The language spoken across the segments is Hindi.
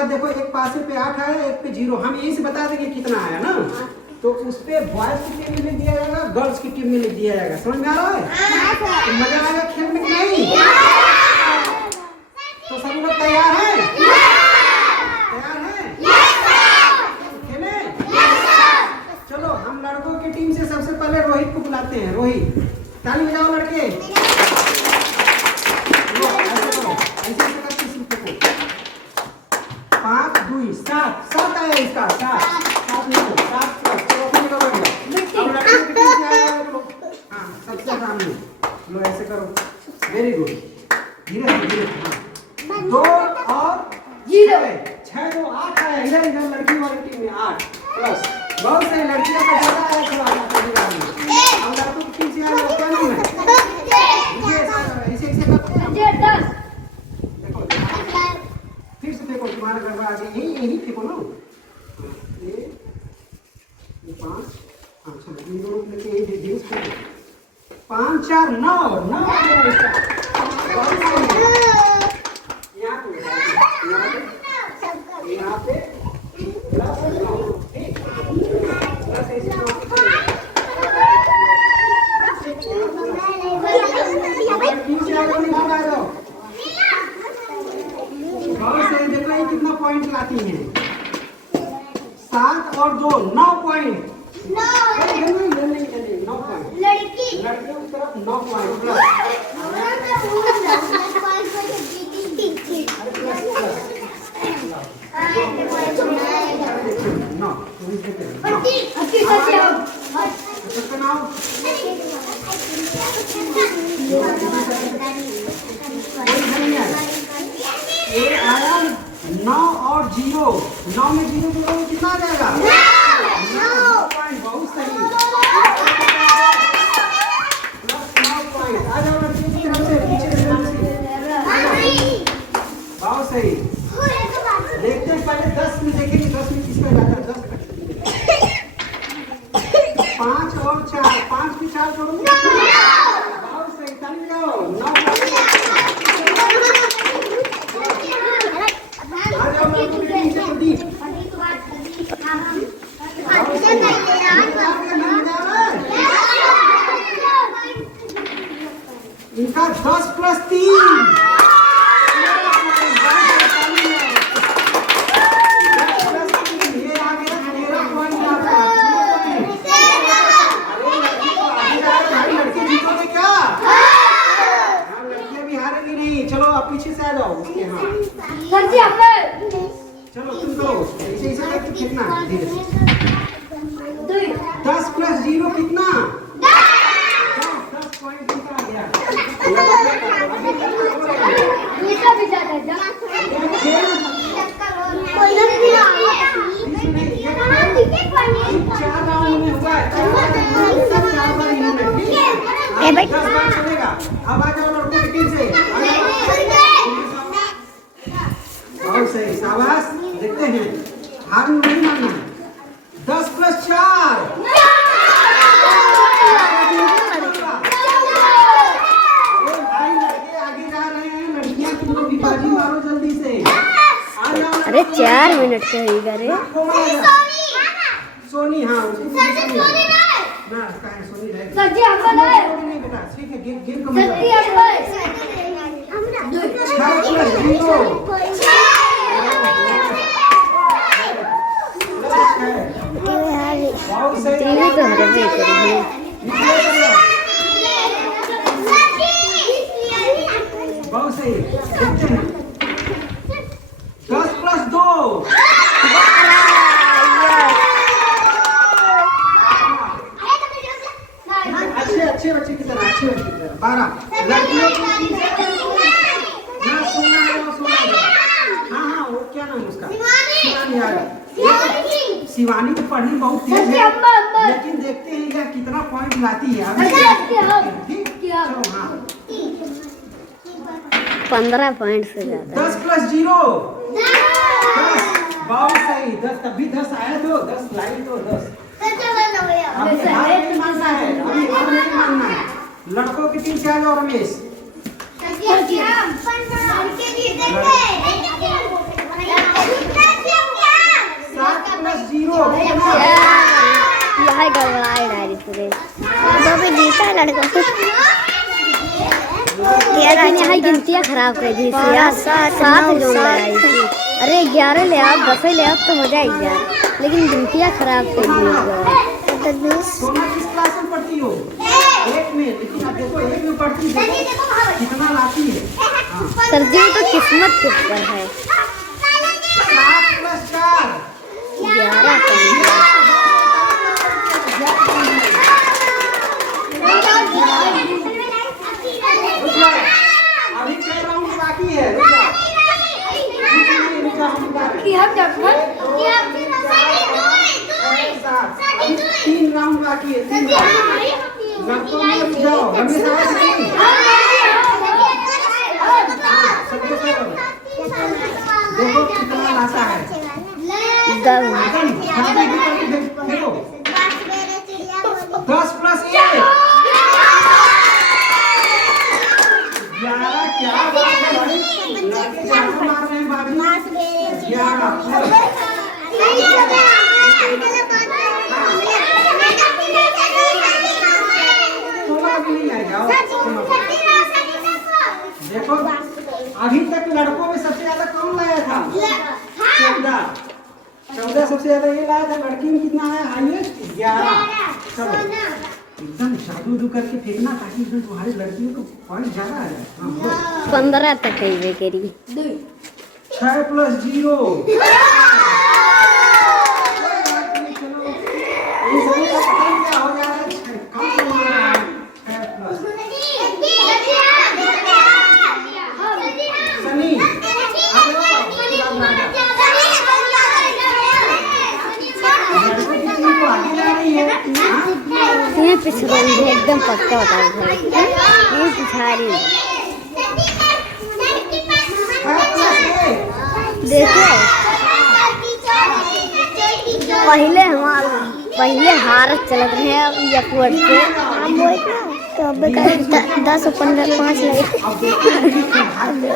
बाद देखो एक पासे पे 8 आया, एक पे 0। हम यही से बता देंगे कितना आया ना, तो उस पे बॉयज की टीम में लिख दिया जाएगा, गर्ल्स की टीम में लिख दिया जाएगा। समझ में आ रहा है? तो मजा आएगा खेल में कि नहीं? तो सभी लोग तैयार हैं? तैयार हैं? खेले? चलो हम लड़कों की टीम से सबसे पहले रोहित को बुलाते हैं। रोहित, ताली बजाओ लड़के। ऐसे करके सीखो। 5 2 7 7 आया इसका। 7 प्लस। चलो अपनी जगह बैठ जाओ। अब लड़कों की टीम से आया लोग। हाँ, सबसे सामने लो, ऐसे करो। Very good. धीरे धीरे। 2 और 0 6 2 8 आया। इधर लड़की वाली टीम में 8 प्लस। बहुत सही, लड़कियों का ज्यादा आया थोड़ा। अब लड़कों की टीम से आया क्या नाम है? ऐसे करते हैं। देखो फिर से देखो, तुम्हारा घर आगे यही फेंको ना। ये 5। हाँ चलो, इन दोनों लेके यही धीरे से 5 4 9 9 यहाँ पे प्लस 9। ठीक, प्लस ऐसे देखो ये कितना पॉइंट लाती है। 7 और 2 9 पॉइंट। 9 पॉइंट लड़कियों की तरफ 9 पॉइंट प्लस। ये आया 9 और 0। 9 में 0 जोड़ोगे कितना आ जाएगा? 9 पॉइंट। बहुत सही। Plus 9 point. आ जाओ लड़कियों की तरफ से, पीछे से। बहुत सही। देखते हैं पहले 10 में देखेंगे, 10 में किसका ज्यादा। 10 5 और 4 5 भी 4 जोड़ोगे। बहुत सही, ताली बजाओ। 9 आ जाओ लड़कों की टीम से। प्रदीप इनका 10 प्लस 3 ये आ गया 13 पॉइंट। लड़के जीतोगे क्या? लड़कियां भी हारेंगी नहीं। चलो आप पीछे से आ जाओ उसके। हाँ चलो तुम करो ऐसे करके कितना धीरे से। 10 प्लस 0 कितना? 10 पॉइंट कितना आ गया? चार राउंड में हुआ है। 4 बार इन्होंने। अब आ जाओ लड़कों की टीम से। बहुत सही, शाबाश। देखते हैं, हार नहीं मानना है। 10 प्लस 4 भाई लड़के आगे जा रहे हैं। लड़कियां तुम लोग भी बाजी मारो जल्दी से। अरे 4 मिनट का ही करे। सोनी। हाँ उसको ना सोनी रहेगी। नहीं बेटा, ठीक है। गेम को 6 प्लस 0 बहुत सही। बहुत सही। 10 प्लस 2 अच्छे बच्चे की तरह। 12 लड़कियों की ना सोना। हाँ वो क्या नाम उसका? शिवानी तो पढ़नी बहुत तेज है, लेकिन देखते हैं यह कितना पॉइंट लाती है। ठीक, चलो। हाँ 15 पॉइंट से ज्यादा। 10 प्लस 0 10। बहुत सही। 10 तभी 10 आया तो 10 लाई तो 10। अभी हार नहीं मानना है। लड़कों की टीम से आ जाओ। रमेश मिलता है लड़कों को। लेकिन यहाँ गिनतियाँ खराब कर दी थी यार, 7 जोड़ लगाई थी। अरे 11 ले आओ, 10 ले आओ तो हो जाएगी यार, लेकिन गिनतियाँ खराब कर दी। सोना किस क्लास में पढ़ती हो? 1 में। लेकिन अब देखो 1 में पढ़ती है, कितना लाती है? सर जी तो किस्मत के ऊपर है। 7 + 4 11 अभी कई राउंड बाकी है। अभी 3 राउंड बाकी है। 3 लड़कों में रुक जाओ। देखो कितना लाता है। 10 + 1 11। क्या बात है भाई, लड़के ज्यादा मार रहे हैं बाबू। 16 भी नहीं आएगा। देखो अभी तक लड़कों में सबसे ज्यादा कौन लाया था? 14 सबसे ज्यादा ये लाया था। लड़की में कितना आया हाईएस्ट? 11। चलो एकदम जादू करके फेंकना ताकि एकदम तुम्हारी लड़कियों को पॉइंट ज्यादा आ जाए। 15 तक है वे करी। 6 + 0 ये पिछड़ा एकदम पक्का बता भाई, ये पिछाड़ी देखो। पहले हारत चलत रहे, अब यकवट से तो अब 10 और 15 5 लगे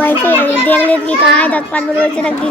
वैसे देख लेते कि कहाँ है 10 5 बजे से रख दी।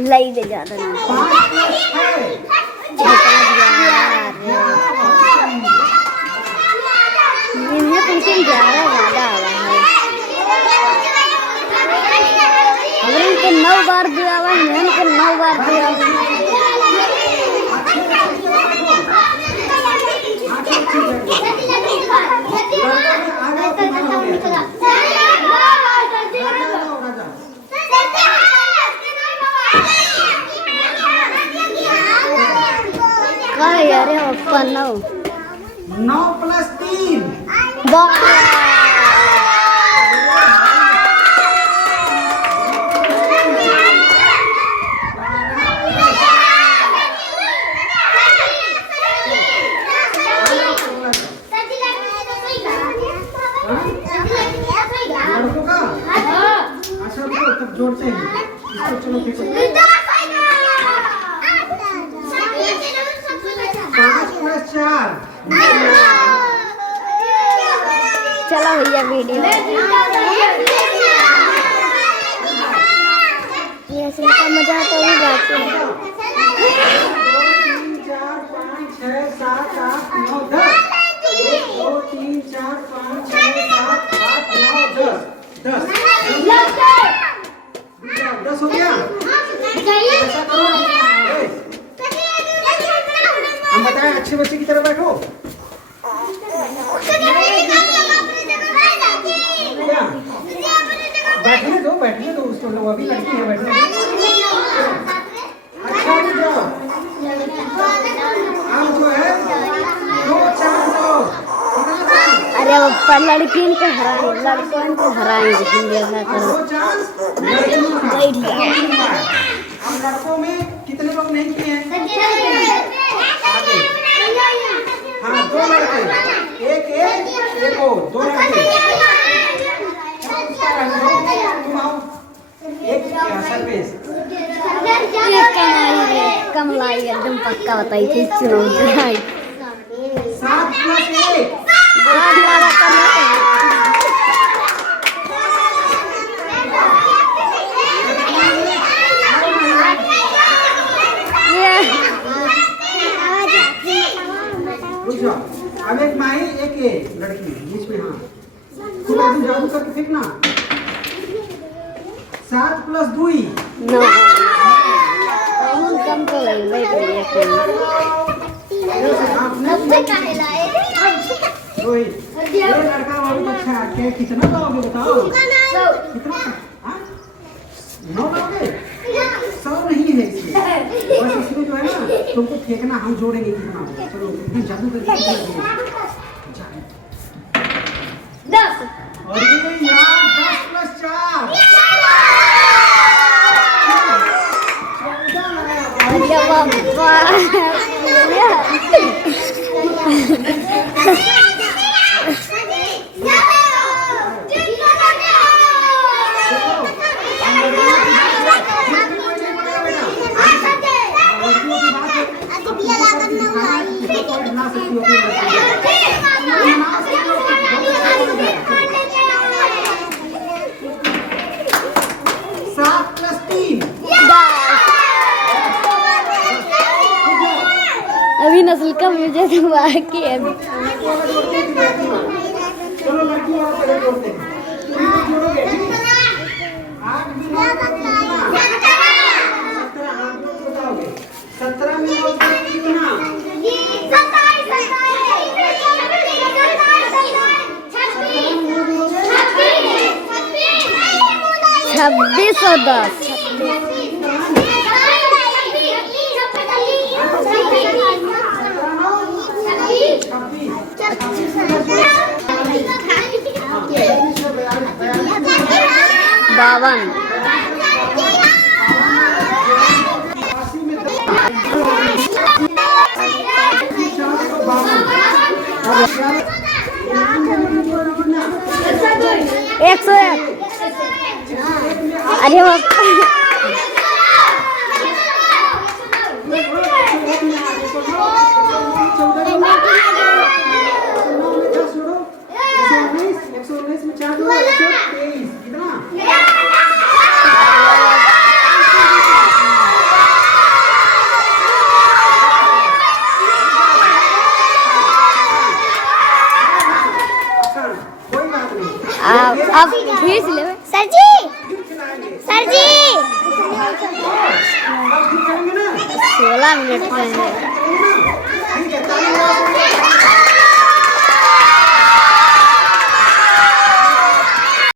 लई दे ज्यादा नहीं पेंशन ज्यादा आ रहा है। अगर इनको 9 बार दिया हुआ है, इनको 9 बार दिया हुआ अरे 9 + 3 लड़कों का। अच्छा तब जोड़ते हैं इसको। चलो ठीक है। 5 + 4 चलो भैया वीडियो ये का मजा आता है। 2 3 4 5 6 7 8 9 10 2 3 4 5 6 7 8 9 10 10 हो गया। ऐसा करो, हम बताएं अच्छे बच्चे की तरह बैठो। बैठने दो उसको, वो अभी लड़की है, बैठने दो। अच्छा भी जाओ। हम जो है 2 4 करो। अरे वो लड़की को हराए, लड़कों को हराएंगे। हम लड़कों में कितने लोग नहीं किए हैं? हाँ 2 लड़के, एक और 2 लड़के। कमलाई एकदम पक्का बताई थी। 7 + 1 ये करके फेंकना। 7 + 2 9 कम तो लगी भाई भैया कोई रोहित, ये लड़का बहुत अच्छा है। कितना लाओगे बताओ? कितना? हाँ? 9 लाओगे? 100 नहीं है इसमें। बस इसमें जो है ना तुमको फेंकना, हम जोड़ेंगे कितना होगा। चलो जादू करके 10। अरे यार 10 + 4 अरे बाबा अभी नस्ल का मुझे तो बाकी है। चलो लड़की वाला पहले जोड़ते हैं। जोड़ोगे ठीक है? 8 भी 9 बताओगे। 17 में कितना? 26 और 10 52 101 अरे बाप आप खींच ले सर जी 16 मिनट